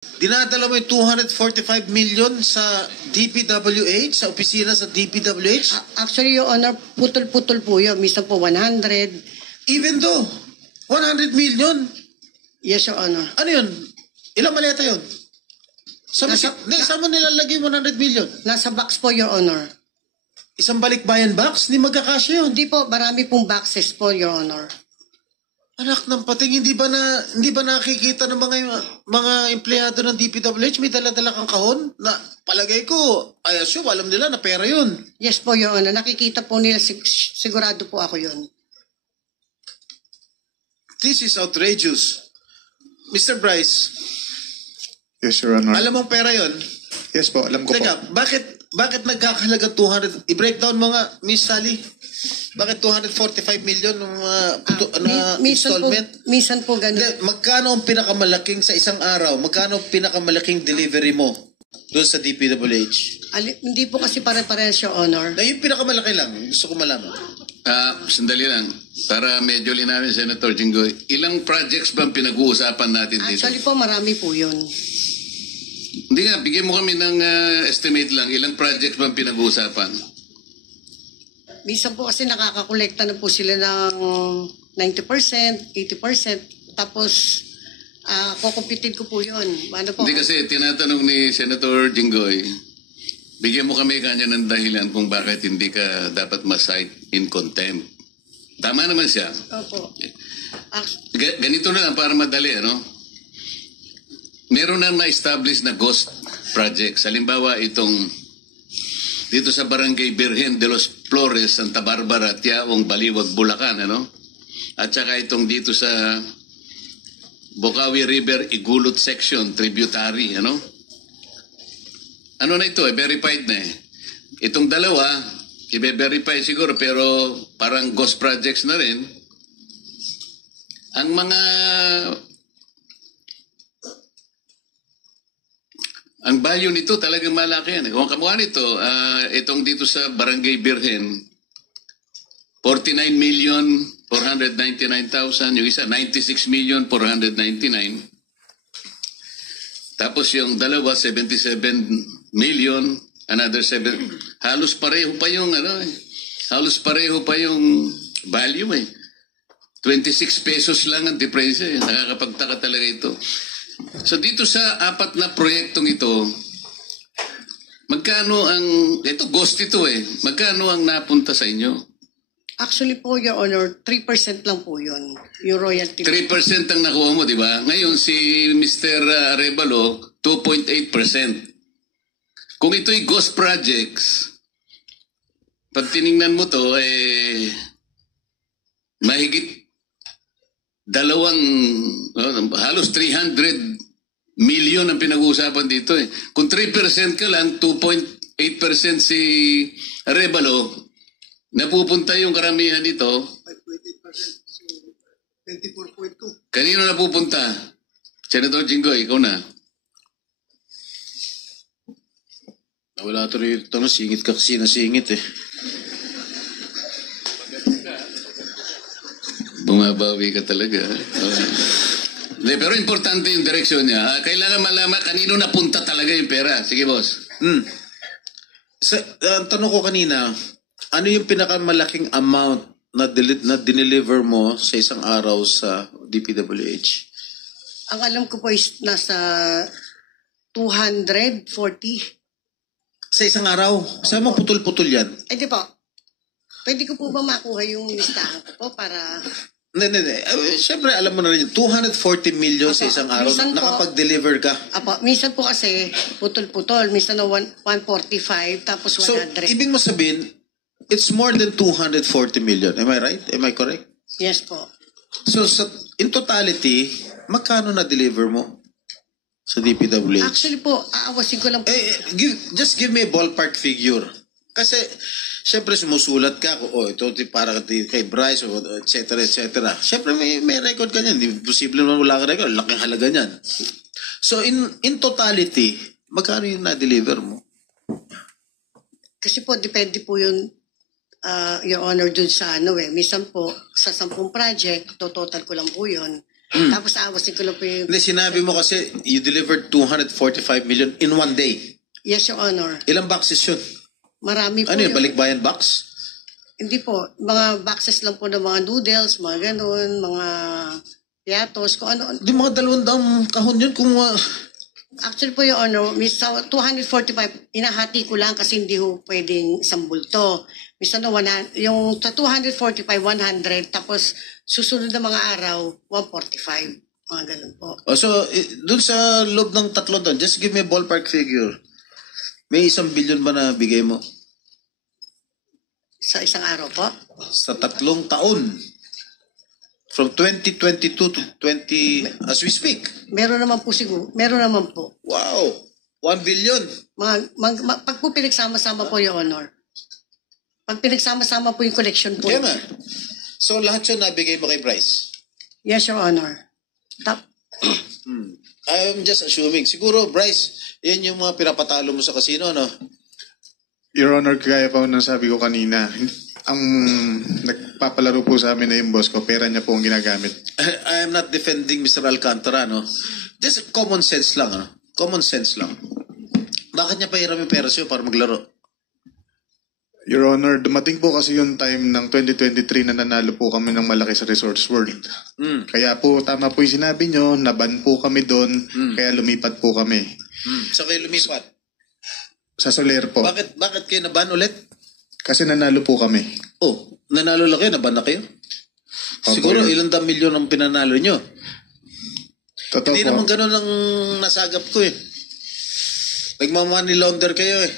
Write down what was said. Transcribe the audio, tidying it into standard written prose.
Dinadala mo yung 245 million sa DPWH, sa opisina sa DPWH? Actually, Your Honor, putol-putol po yun. Minsan po 100. Even though, 100 million? Yes, Your Honor. Ano yun? Ilang maleta yun? Saan mo nilalagay 100 million? Nasa box po, Your Honor. Isang balikbayan box? Hindi magkakasya yun. Hindi po, marami pong boxes po, Your Honor. Anak ng pating, hindi ba nakikita ng mga empleyado ng DPWH may dala-dala kang kahon? Na palagay ko, I assume, alam nila na pera yun. Yes po, Your Honor. Nakikita po nila, sigurado po ako yun. This is outrageous. Mr. Bryce. Yes, Your Honor. Alam mong pera yun? Yes po, alam ko Teka, po. bakit nagkakahalaga 200? I-breakdown mo nga, Miss Sally. Bakit 245 million ng installment? Minsan po ganun. Magkano ang pinakamalaking sa isang araw? Magkano ang pinakamalaking delivery mo doon sa DPWH? Hindi po kasi pare-parehas, Your Honor. Na yung pinakamalaki lang, gusto ko malaman. Sandali lang. Para medyo linawin, Senator Jinggoy. Ilang projects ba pinag-uusapan natin dito? Actually po, marami po yun. Hindi nga, bigyan mo kami ng estimate lang. Ilang projects ba pinag-uusapan? Minsan po kasi nakakakolekta na po sila ng 90%, 80%. Tapos, kukumpitin ko po yun. Ano po? Hindi kasi tinatanong ni Senator Jinggoy, bigyan mo kami kanya ng dahilan kung bakit hindi ka dapat ma-cite in contempt. Tama naman siya. Opo. Ganito na lang para madali, ano? Meron na ma-establish na ghost projects. Halimbawa, itong dito sa Barangay Virgen de los Flores, Santa Barbara, Tiaong, Baliwag, Bulacan, ano? At saka itong dito sa Bocaue River, Igulot Section, tributary, ano? Ano na ito, verified na eh. Itong dalawa, i-verify siguro, pero parang ghost projects na rin. Ang value nito talagang malaki yan. Kung kamukha nito, itong dito sa Barangay Virgen, 49,499,000. Yung isa, 96,499,000. Tapos yung dalawa, 77 million. Another 7. Halos pareho pa yung value eh. 26 pesos lang ang difference eh. Nakakapagtaka talaga ito. So dito sa apat na proyektong ito, ito ghost ito eh, magkano ang napunta sa inyo? Actually po, Your Honor, 3% lang po yun, yung royalty. 3% ang nakuha mo, di ba? Ngayon si Mr. Arevalo, 2.8%. Kung ito'y ghost projects, pag tiningnan mo to, mahigit halos 300 million ang pinag-uusapan dito eh. Kung 3% ka lang, 2.8% si Arevalo, napupunta yung karamihan dito. 5.8%, 24.2. Kanino napupunta? Senator Jinggoy, ikaw na. Wala ito rito, singit ka kasi nasingit eh. Bumabawi ka talaga. Pero importante yung direksyon niya. Kailangan malaman kanino napunta talaga yung pera. Sige, boss. Ang tanong ko kanina, ano yung pinakamalaking amount na dineliver mo sa isang araw sa DPWH? Ang alam ko po is nasa 240. Sa isang araw? Saan mo putol-putol yan? Di po. Pwede ko po ba makuha yung listahan ko po para... Hindi. Siyempre, alam mo na rin, 240 million sa isang araw, nakapag-deliver ka. Minsan po kasi, putol-putol. Minsan na 145, tapos 100. So, ibig mo sabihin, it's more than 240 million. Am I right? Am I correct? Yes po. So, in totality, magkano na-deliver mo sa DPWH? Actually po, aawasin ko lang po. Just give me a ballpark figure. Kasi, siyempre sumusulat ka, ito para kay Bryce, etc. Siyempre may record ka niyan. Imposible naman wala ka record. Laking halaga niyan. So, in totality, magkano yung na-deliver mo? Kasi po, depende po yun, Your Honor, dun sa Minsan po, sa 10 project, total ko lang po yun. Tapos awasin ko lang po yung... Hindi, sinabi mo kasi you delivered 245 million in one day. Yes, Your Honor. Ilang boxes yun? Marami po Ano yun, yun. balikbayan box? Hindi po. Mga boxes lang po ng mga noodles, mga ganun, mga piatos, kung ano. Di mga 200 kahon yun kung... Actually po, Your Honor, sa 245, inahati ko lang kasi hindi ho pwedeng isang bulto. Minsan na yung sa 245, 100, tapos susunod na mga araw, 145. Mga ganun po. So, dun sa loob ng 3 taon, just give me a ballpark figure. May 1 billion ba na bigay mo? Sa isang araw po? Sa 3 taon. From 2022 to 20... As we speak. Meron naman po siguro. Meron naman po. Wow! 1 billion. Pag po pinagsama-sama po, Your Honor. Pag pinagsama-sama po yung collection po. Kaya nga. So, lahat yun nabigay mo kay Bryce? Yes, Your Honor. I'm just assuming. Siguro, Bryce, yan yung mga pinapatalo mo sa casino, no? Your Honor, kaya pa ng sabi ko kanina, ang nagpapalaro po sa amin na yung boss ko, pera niya po ang ginagamit. I am not defending Mr. Alcantara, no? Just common sense lang, no? Common sense lang. Bakit niya pahiram yung pera sa'yo para maglaro? Your Honor, dumating po kasi yung time ng 2023 na nanalo po kami ng malaki sa Resorts World. Kaya po, tama po yung sinabi nyo, naban po kami doon, kaya lumipat po kami. So kayo lumipat? Sa Soler po. Bakit kayo naban ulit? Kasi nanalo po kami. Oh, nanalo lang kayo, naban na kayo? Opo, Siguro yun. ilang milyon ang pinanalo nyo. Totoo Hindi po. naman ganun ang nasagap ko eh. Nagmamoney launder kayo eh.